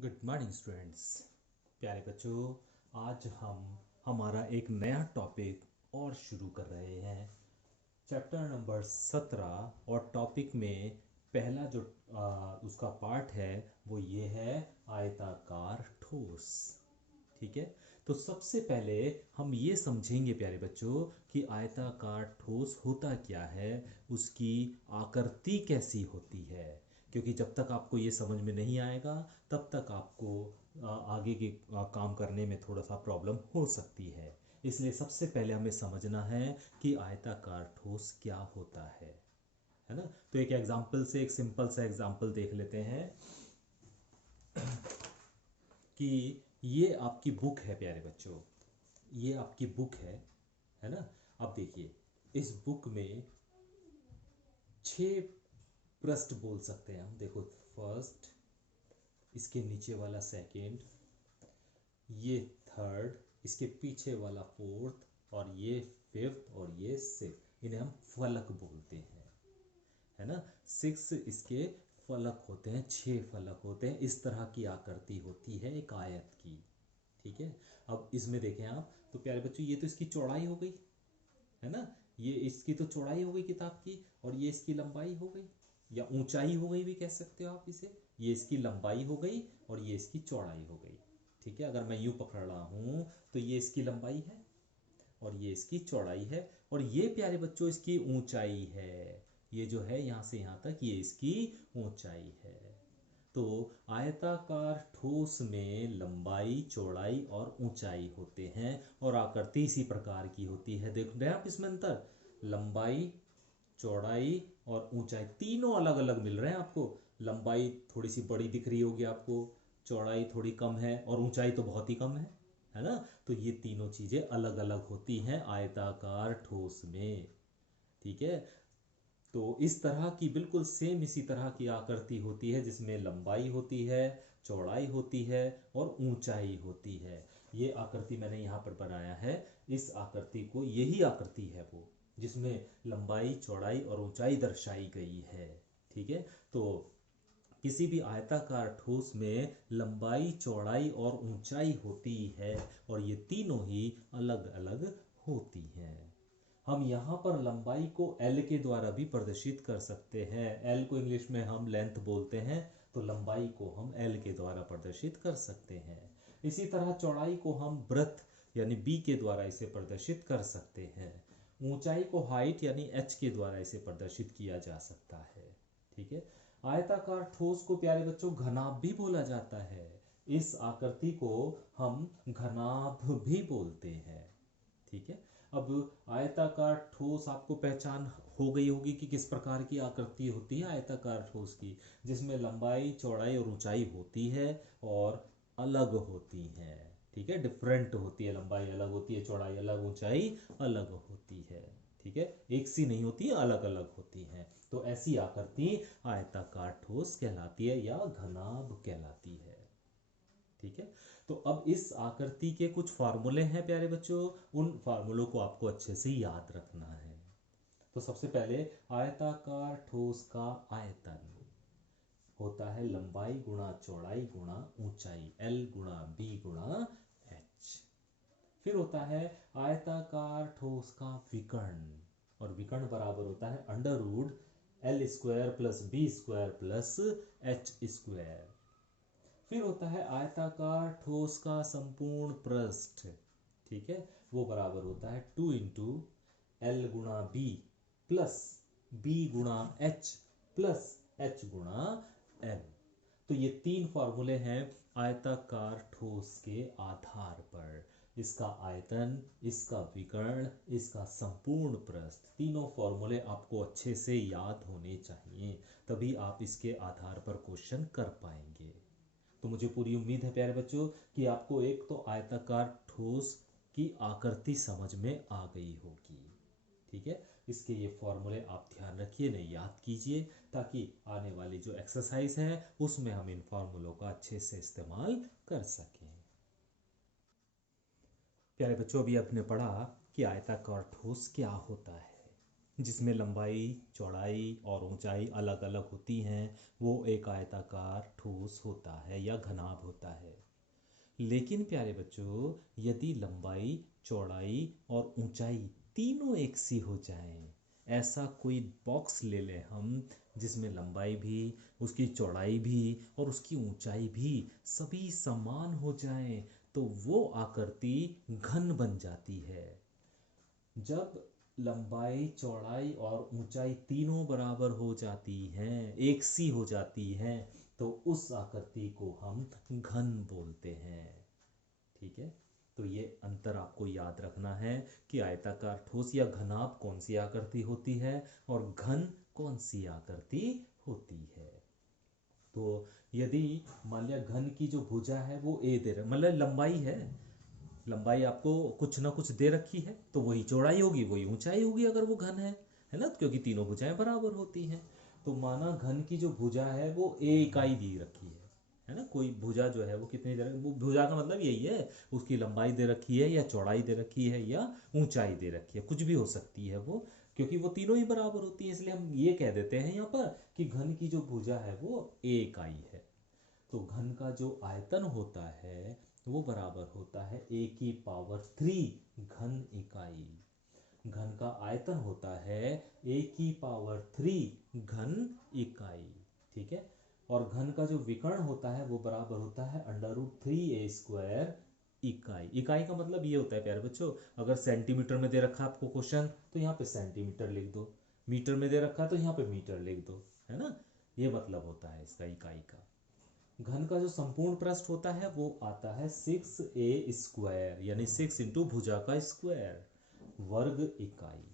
Good morning students. प्यारे बच्चों, आज हम हमारा एक नया टॉपिक और शुरू कर रहे हैं। चैप्टर नंबर 17 और टॉपिक में पहला जो उसका पार्ट है वो ये है आयताकार ठोस। ठीक है, तो सबसे पहले हम ये समझेंगे प्यारे बच्चों कि आयताकार ठोस होता क्या है, उसकी आकृति कैसी होती है। क्योंकि जब तक आपको ये समझ में नहीं आएगा तब तक आपको आगे के काम करने में थोड़ा सा प्रॉब्लम हो सकती है। इसलिए सबसे पहले हमें समझना है कि आयताकार ठोस क्या होता है ना। तो एक एग्जाम्पल से, एक सिंपल सा एग्जाम्पल देख लेते हैं कि ये आपकी बुक है प्यारे बच्चों, ये आपकी बुक है ना। अब देखिए, इस बुक में 6 पृष्ठ बोल सकते हैं हम। देखो, फर्स्ट, इसके नीचे वाला सेकंड, ये थर्ड, इसके पीछे वाला फोर्थ, और ये फिफ्थ, और ये सिक्स। इन्हें हम फलक बोलते हैं, है ना। 6 इसके फलक होते हैं, 6 फलक होते हैं। इस तरह की आकृति होती है एक आयत की। ठीक है, अब इसमें देखें आप तो प्यारे बच्चों, ये तो इसकी चौड़ाई हो गई, है ना। ये इसकी तो चौड़ाई हो गई किताब की, और ये इसकी लंबाई हो गई, या ऊंचाई हो गई भी कह सकते हो आप इसे। ये इसकी लंबाई हो गई और ये इसकी चौड़ाई हो गई। ठीक है, अगर मैं यूं पकड़ रहा हूं तो ये इसकी लंबाई है और ये इसकी चौड़ाई है, और ये प्यारे बच्चों इसकी ऊंचाई है। ये जो है यहां से यहां तक, ये इसकी ऊंचाई है। तो आयताकार ठोस में लंबाई, चौड़ाई और ऊंचाई होते हैं, और आकृति इसी प्रकार की होती है। देख रहे हैं आप इसमें अंतर, लंबाई, चौड़ाई और ऊंचाई तीनों अलग अलग मिल रहे हैं आपको। लंबाई थोड़ी सी बड़ी दिख रही होगी आपको, चौड़ाई थोड़ी कम है, और ऊंचाई तो बहुत ही कम है ना। तो ये तीनों चीजें अलग अलग होती हैं आयताकार ठोस में। ठीक है, तो इस तरह की बिल्कुल सेम इसी तरह की आकृति होती है, जिसमें लंबाई होती है, चौड़ाई होती है और ऊंचाई होती है। ये आकृति मैंने यहाँ पर बनाया है। इस आकृति को, यही आकृति है वो जिसमें लंबाई, चौड़ाई और ऊंचाई दर्शाई गई है। ठीक है, तो किसी भी आयताकार ठोस में लंबाई, चौड़ाई और ऊंचाई होती है, और ये तीनों ही अलग अलग होती हैं। हम यहाँ पर लंबाई को L के द्वारा भी प्रदर्शित कर सकते हैं। L को इंग्लिश में हम लेंथ बोलते हैं, तो लंबाई को हम L के द्वारा प्रदर्शित कर सकते हैं। इसी तरह चौड़ाई को हम ब्रेथ यानी B के द्वारा इसे प्रदर्शित कर सकते हैं। ऊंचाई को हाइट यानी H के द्वारा इसे प्रदर्शित किया जा सकता है। ठीक है, आयताकार ठोस को प्यारे बच्चों घनाभ भी बोला जाता है। इस आकृति को हम घनाभ भी बोलते हैं। ठीक है, अब आयताकार ठोस आपको पहचान हो गई होगी कि किस प्रकार की आकृति होती है आयताकार ठोस की, जिसमें लंबाई, चौड़ाई और ऊंचाई होती है और अलग होती है। ठीक है, डिफरेंट होती है, लंबाई अलग होती है, चौड़ाई अलग, ऊंचाई अलग होती है। ठीक है, एक सी नहीं होती है, अलग अलग होती है। तो ऐसी आकृति आयताकार ठोस कहलाती है या घनाभ कहलाती है। ठीक है, तो अब इस आकृति के कुछ फार्मूले हैं प्यारे बच्चों, उन फार्मूलों को आपको अच्छे से याद रखना है। तो सबसे पहले, आयताकार ठोस का आयतन होता है लंबाई गुणा चौड़ाई गुणा ऊंचाई, L गुणा B गुणा H। फिर होता है आयताकार ठोस का विकर्ण, और विकर्ण बराबर होता है under root L² plus B² plus H²। फिर होता है आयताकार ठोस का संपूर्ण पृष्ठ। ठीक है, वो बराबर होता है 2 इंटू L गुणा B प्लस B गुणा H प्लस H गुणा M। तो ये 3 फॉर्मूले हैं आयताकार ठोस के आधार पर। इसका आयतन, इसका विकर्ण, इसका संपूर्ण पृष्ठ, तीनों फॉर्मूले आपको अच्छे से याद होने चाहिए, तभी आप इसके आधार पर क्वेश्चन कर पाएंगे। तो मुझे पूरी उम्मीद है प्यारे बच्चों कि आपको एक तो आयताकार ठोस की आकृति समझ में आ गई होगी। ठीक है, इसके ये फॉर्मूले आप ध्यान रखिए, नहीं याद कीजिए, ताकि आने वाली जो एक्सरसाइज है उसमें हम इन फॉर्मूलों का अच्छे से इस्तेमाल कर सकें। प्यारे बच्चों, अभी आपने पढ़ा कि आयताकार ठोस क्या होता है जिसमें लंबाई चौड़ाई और ऊंचाई अलग अलग होती हैं, वो एक आयताकार ठोस होता है या घनाभ होता है। लेकिन प्यारे बच्चों, यदि लंबाई चौड़ाई और ऊंचाई तीनों एक सी हो जाएं, ऐसा कोई बॉक्स ले लें हम जिसमें लंबाई भी, उसकी चौड़ाई भी और उसकी ऊंचाई भी सभी समान हो जाएं, तो वो आकृति घन बन जाती है। जब लंबाई चौड़ाई और ऊंचाई तीनों बराबर हो जाती हैं, एक सी हो जाती हैं, तो उस आकृति को हम घन बोलते हैं। ठीक है, तो ये अंतर आपको याद रखना है कि आयताकार ठोस या घनाभ कौन सी आकृति होती है और घन कौन सी आकृति होती है। तो यदि मान लिया घन की जो भुजा है वो ए दे रहा, मतलब लंबाई है, लंबाई आपको कुछ ना कुछ दे रखी है, तो वही चौड़ाई होगी वही ऊंचाई होगी अगर वो घन है ना, क्योंकि तीनों भुजाएं बराबर होती हैं। तो माना घन की जो भुजा है वो ए इकाई दी रखी है ना, कोई भुजा जो है वो कितनी दे रखी, वो भुजा का मतलब यही है, उसकी लंबाई दे रखी है या चौड़ाई दे रखी है या ऊंचाई दे रखी है, कुछ भी हो सकती है वो, क्योंकि वो तीनों ही बराबर होती है, इसलिए हम ये कह देते हैं यहाँ पर कि घन की जो भुजा है वो ए इकाई है। तो घन का जो आयतन होता है वो बराबर होता है ए की पावर 3 घन इकाई। घन का आयतन होता है ए की पावर 3 घन इकाई। ठीक है, और घन का जो विकर्ण होता है वो बराबर होता है √3a² इकाई। इकाई का मतलब ये होता है प्यारे बच्चों, अगर सेंटीमीटर में दे रखा है आपको क्वेश्चन तो यहाँ पे सेंटीमीटर लिख दो, मीटर में दे रखा है तो यहाँ पे मीटर लिख दो, है ना, ये मतलब होता है इसका इकाई का। घन का जो संपूर्ण पृष्ठ होता है वो आता है 6a², यानी 6 इंटू भुजा का स्क्वायर, वर्ग इकाई।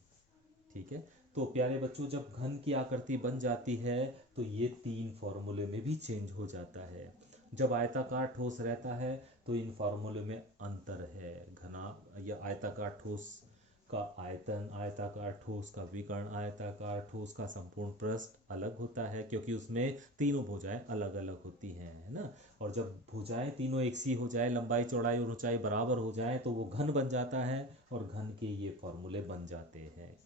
ठीक है, तो प्यारे बच्चों जब घन की आकृति बन जाती है तो ये 3 फॉर्मूले में भी चेंज हो जाता है। जब आयताकार ठोस रहता है तो इन फॉर्मूले में अंतर है, घना या आयताकार ठोस का आयतन, आयताकार ठोस का विकर्ण, आयताकार ठोस का संपूर्ण पृष्ठ अलग होता है क्योंकि उसमें तीनों भुजाएं अलग अलग होती हैं, है ना। और जब भुजाएं तीनों एक सी हो जाए, लंबाई चौड़ाई और ऊंचाई बराबर हो जाए, तो वो घन बन जाता है और घन के ये फॉर्मूले बन जाते हैं।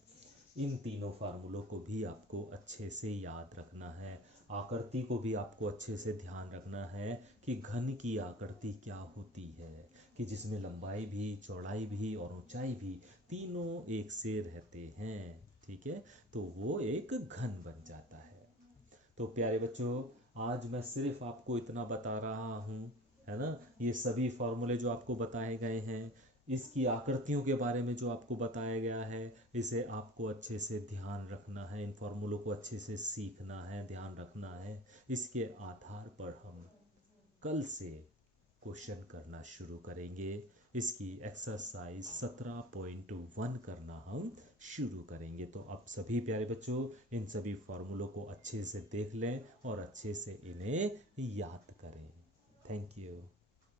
इन तीनों फार्मूलों को भी आपको अच्छे से याद रखना है, आकृति को भी आपको अच्छे से ध्यान रखना है कि घन की आकृति क्या होती है, कि जिसमें लंबाई भी, चौड़ाई भी और ऊंचाई भी तीनों एक से रहते हैं। ठीक है, तो वो एक घन बन जाता है। तो प्यारे बच्चों, आज मैं सिर्फ आपको इतना बता रहा हूँ, है ना, ये सभी फॉर्मूले जो आपको बताए गए हैं, इसकी आकृतियों के बारे में जो आपको बताया गया है, इसे आपको अच्छे से ध्यान रखना है, इन फॉर्मूलों को अच्छे से सीखना है, ध्यान रखना है। इसके आधार पर हम कल से क्वेश्चन करना शुरू करेंगे, इसकी एक्सरसाइज 17.1 करना हम शुरू करेंगे। तो अब सभी प्यारे बच्चों इन सभी फॉर्मूलों को अच्छे से देख लें और अच्छे से इन्हें याद करें। Thank you.